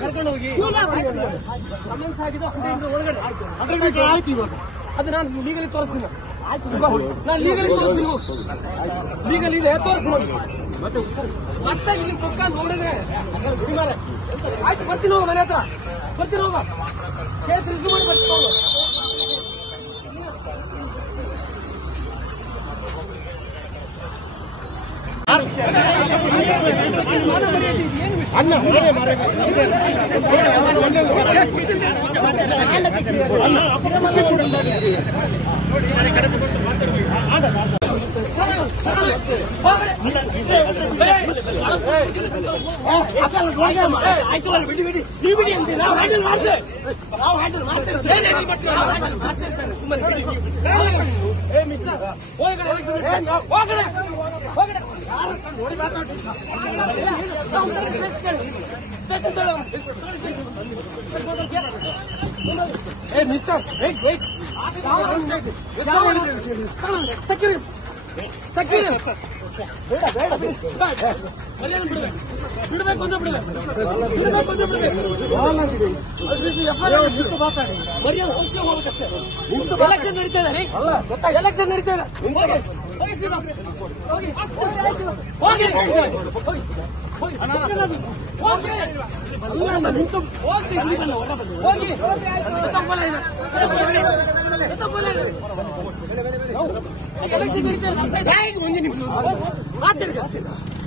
ಕರ್ಕೊಂಡು ಹೋಗಿ ಕಮೆಂಟ್ಸ್ ಆಗಿದ್ದು ಒಳಗಡೆ ಆಯ್ತು. ಇವಾಗ ಅದು ನಾನು ಲೀಗಲಿ ತೋರಿಸ್ತೀನಿ. ಆಯ್ತು, ನಾನು ಲೀಗಲಿ ತೋರಿಸ್ತೀನಿ. ಲೀಗಲ್ ಇದೆ ತೋರಿಸ್ತೀನಿ. ಮತ್ತೆ ಇಲ್ಲಿ ಪಕ್ಕ ನೋಡಿದ್ರೆ ಆಯ್ತು, ಬರ್ತೀನಿ ಹೋಗ ಮನೆ ಹತ್ರ, ಬರ್ತೀನಿ ಹೋಗ ಕೇಸ್ ರಿಸೀವ್ ಮಾಡಿ ಬರ್ತೀನಿ ಹೋಗ. ಬಿಡಿ ಅಂತ ನಾವು ಹ್ಯಾಂಡಲ್ ಮಾಡ್ತೇವೆ. ನಾವು ಹ್ಯಾಂಡಲ್ ಮಾಡ್ತೇವೆ. ಬಿಡಬೇಕು ಅಂತ ಎಲೆಕ್ಷನ್ ನಡೀತಾ ಇದೆ. ಎಲೆಕ್ಷನ್ ನಡೀತಾ ಇದೆ.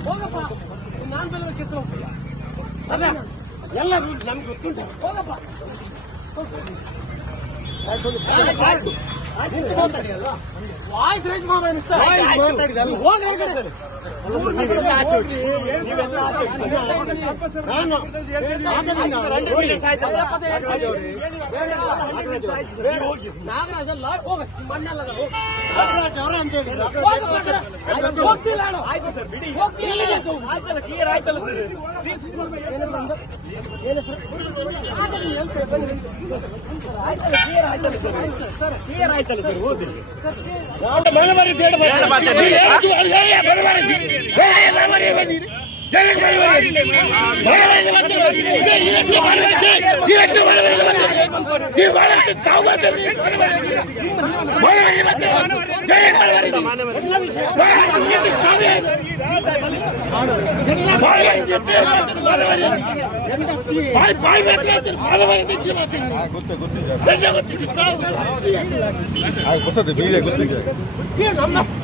ಹೋಗಪ್ಪ, ನಾನ್ ಬೆಲ್ಲ ಕಿತ್ತು ಹೋಗ್ತೀಯ ಅಲ್ಲ, ಎಲ್ಲ ನಮ್ಗೆ ಗೊತ್ತುಂಟು. ಹೋಗಪ್ಪ, ವಾಯ್ಸ್ ರೈಸ್ ಮಾಡೋಣ. ಹೋಗಿ ನಾಗರಾಜ್ ಅಲ್ಲ, ಹೋಗ ಮಣ್ಣಲ್ಲ ಹೋಗ್ತಿಲ್ಲ. ಕ್ಲಿಯರ್ ಆಯ್ತಲ್ಲ ಸರ್. ಕ್ಲಿಯರ್ ಆಯ್ತಲ್ಲ ಸರ್. ಓದಿ ಗೊತ್ತಿದೆ